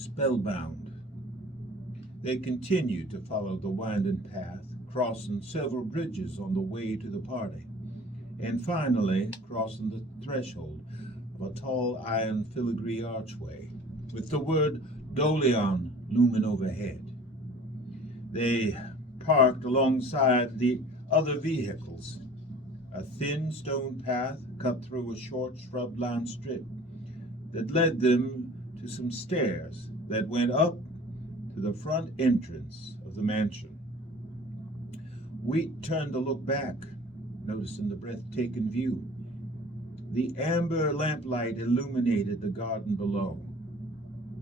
Spellbound. They continued to follow the winding path, crossing several bridges on the way to the party, and finally crossing the threshold of a tall iron filigree archway with the word Doleon looming overhead. They parked alongside the other vehicles. A thin stone path cut through a short shrub-lined strip that led them to some stairs that went up to the front entrance of the mansion. Wheat turned to look back, noticing the breathtaking view. The amber lamplight illuminated the garden below.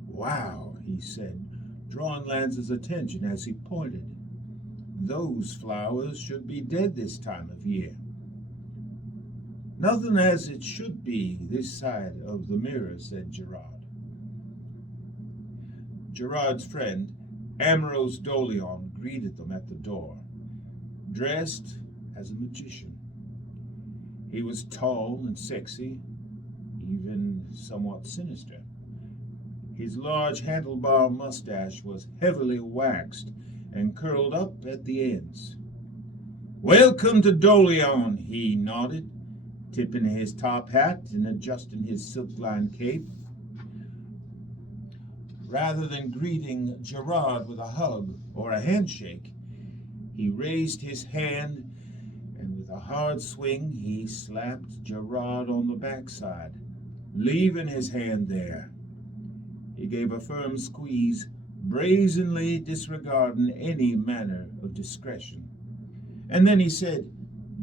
"Wow," he said, drawing Lance's attention as he pointed. "Those flowers should be dead this time of year." "Nothing as it should be this side of the mirror," said Gerard. Gerard's friend, Ambrose Doleon, greeted them at the door, dressed as a magician. He was tall and sexy, even somewhat sinister. His large handlebar mustache was heavily waxed and curled up at the ends. "Welcome to Doleon," he nodded, tipping his top hat and adjusting his silk-lined cape. Rather than greeting Gerard with a hug or a handshake, he raised his hand, and with a hard swing he slapped Gerard on the backside, leaving his hand there. He gave a firm squeeze, brazenly disregarding any manner of discretion. And then he said,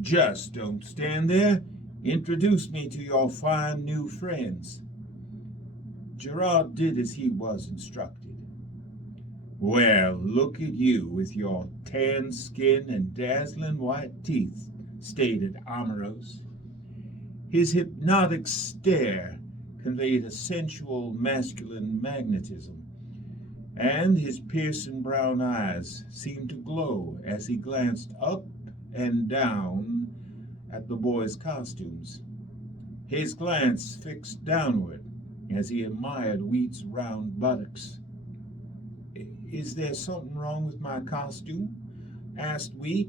"Just don't stand there. Introduce me to your fine new friends." Gerard did as he was instructed. "Well, look at you with your tan skin and dazzling white teeth," stated Ambrose. His hypnotic stare conveyed a sensual masculine magnetism, and his piercing brown eyes seemed to glow as he glanced up and down at the boys' costumes. His glance fixed downward as he admired Wheat's round buttocks. "Is there something wrong with my costume?" asked Wheat.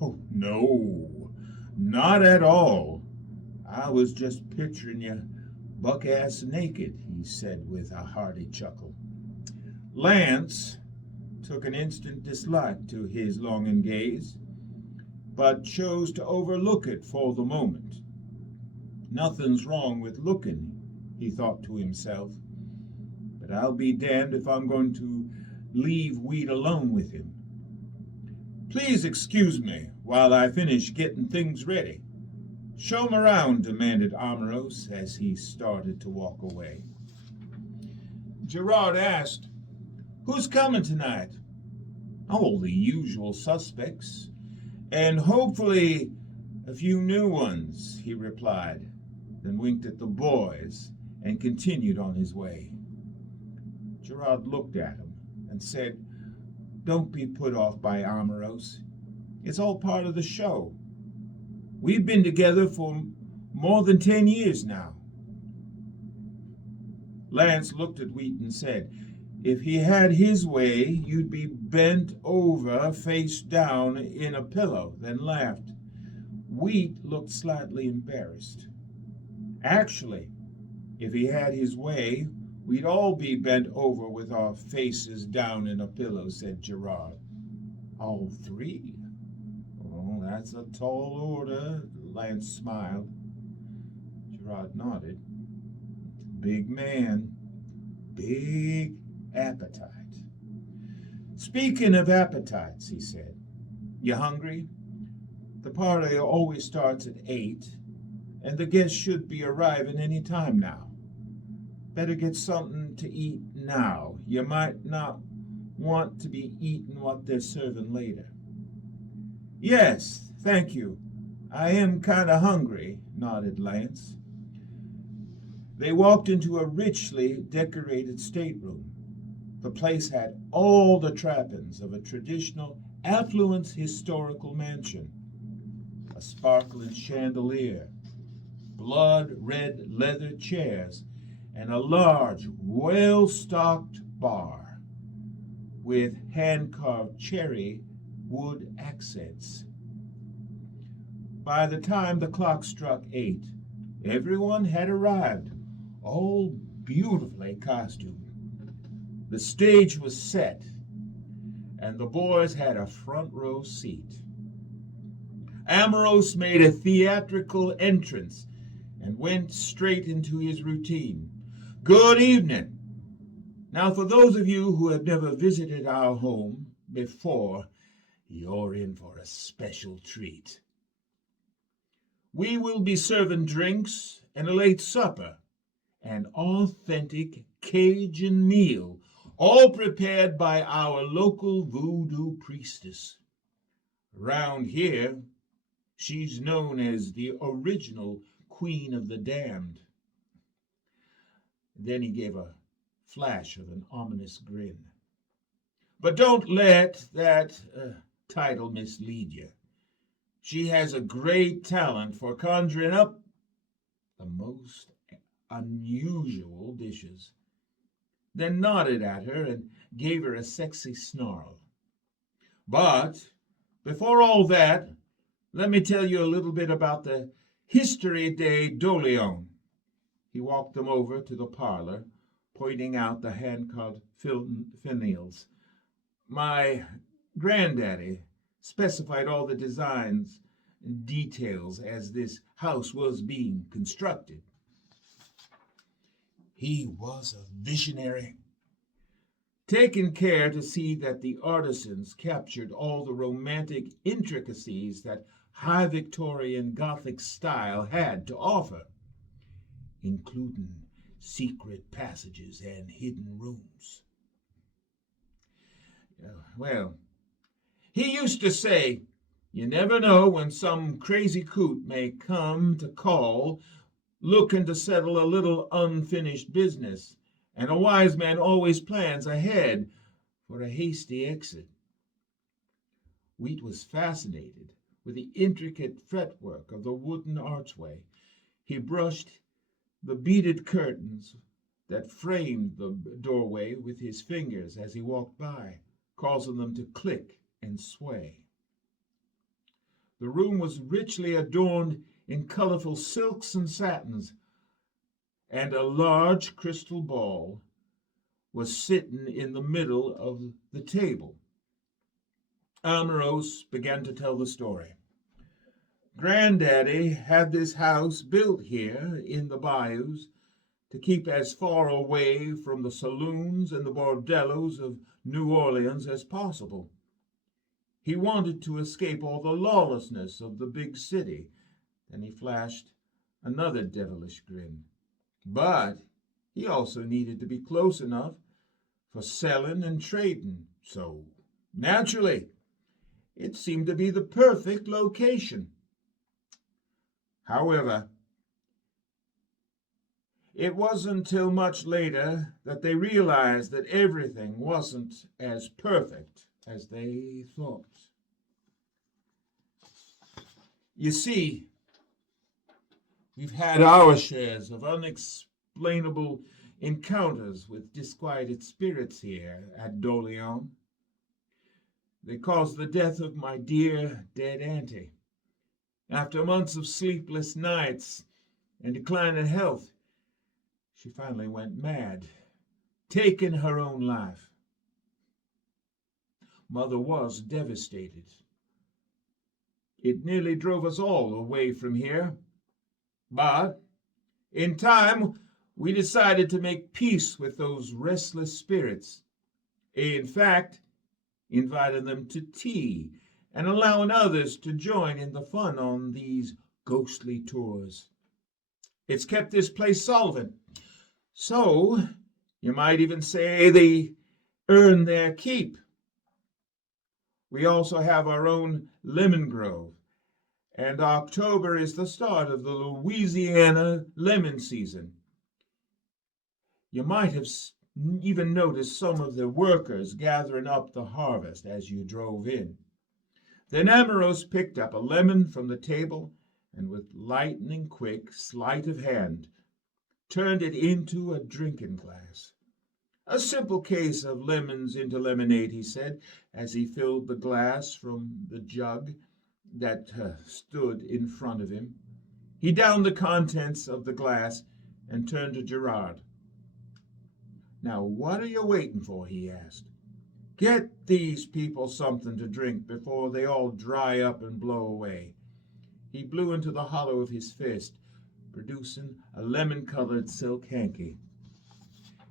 "Oh, no, not at all. I was just picturing you buck-ass naked," he said with a hearty chuckle. Lance took an instant dislike to his longing gaze, but chose to overlook it for the moment. "Nothing's wrong with looking," he thought to himself, "but I'll be damned if I'm going to leave Wheat alone with him. Please excuse me while I finish getting things ready." "Show 'em around," demanded Ambrose as he started to walk away. Gerard asked, "Who's coming tonight?" "All the usual suspects, and hopefully a few new ones," he replied, then winked at the boys and continued on his way. Gerard looked at him and said, "Don't be put off by Ambrose. It's all part of the show. We've been together for more than 10 years now." Lance looked at Wheat and said, "If he had his way, you'd be bent over, face down in a pillow," then laughed. Wheat looked slightly embarrassed. "Actually, if he had his way, we'd all be bent over with our faces down in a pillow," said Gerard. "All three? Oh, that's a tall order," Lance smiled. Gerard nodded. "Big man. Big appetite." "Speaking of appetites," he said, "you hungry? The party always starts at 8, and the guests should be arriving any time now. Better get something to eat now. You might not want to be eating what they're serving later." "Yes, thank you. I am kind of hungry," nodded Lance. They walked into a richly decorated stateroom. The place had all the trappings of a traditional, affluent historical mansion. A sparkling chandelier, blood-red leather chairs, and a large, well-stocked bar with hand-carved cherry wood accents. By the time the clock struck 8, everyone had arrived, all beautifully costumed. The stage was set, and the boys had a front row seat. Amorous made a theatrical entrance and went straight into his routine. Good evening. Now, for those of you who have never visited our home before, you're in for a special treat. We will be serving drinks and a late supper, an authentic Cajun meal, all prepared by our local voodoo priestess. Round here, she's known as the original Queen of the Damned. Then he gave a flash of an ominous grin. But don't let that title mislead you. She has a great talent for conjuring up the most unusual dishes. Then nodded at her and gave her a sexy snarl. But before all that, let me tell you a little bit about the History de Doleon. He walked them over to the parlor, pointing out the hand-carved finials. My granddaddy specified all the designs and details as this house was being constructed. He was a visionary, taking care to see that the artisans captured all the romantic intricacies that high Victorian Gothic style had to offer, including secret passages and hidden rooms. Well, he used to say, you never know when some crazy coot may come to call, looking to settle a little unfinished business, and a wise man always plans ahead for a hasty exit. Wheat was fascinated with the intricate fretwork of the wooden archway. He brushed the beaded curtains that framed the doorway with his fingers as he walked by, causing them to click and sway. The room was richly adorned in colorful silks and satins, and a large crystal ball was sitting in the middle of the table. Amorous began to tell the story. Granddaddy had this house built here in the bayous to keep as far away from the saloons and the bordellos of New Orleans as possible. He wanted to escape all the lawlessness of the big city. Then he flashed another devilish grin. But he also needed to be close enough for selling and trading. So, naturally, it seemed to be the perfect location. However, it wasn't until much later that they realized that everything wasn't as perfect as they thought. You see, we've had our shares of unexplainable encounters with disquieted spirits here at Doleon. They caused the death of my dear dead auntie. After months of sleepless nights and declining health, she finally went mad, taking her own life. Mother was devastated. It nearly drove us all away from here. But in time, we decided to make peace with those restless spirits. In fact, inviting them to tea and allowing others to join in the fun on these ghostly tours. It's kept this place solvent. So, you might even say they earn their keep. We also have our own lemon grove, and October is the start of the Louisiana lemon season. You might have even noticed some of the workers gathering up the harvest as you drove in. Then Amorous picked up a lemon from the table and with lightning quick sleight of hand turned it into a drinking glass. A simple case of lemons into lemonade, he said, as he filled the glass from the jug that stood in front of him. He downed the contents of the glass and turned to Gerard. "Now, what are you waiting for?" he asked. "Get these people something to drink before they all dry up and blow away." He blew into the hollow of his fist, producing a lemon-colored silk hanky.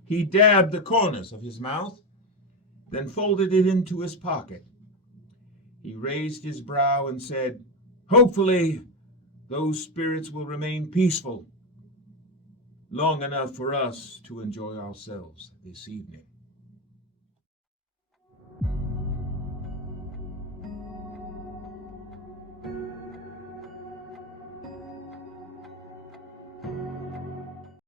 He dabbed the corners of his mouth, then folded it into his pocket. He raised his brow and said, "Hopefully, those spirits will remain peaceful long enough for us to enjoy ourselves this evening."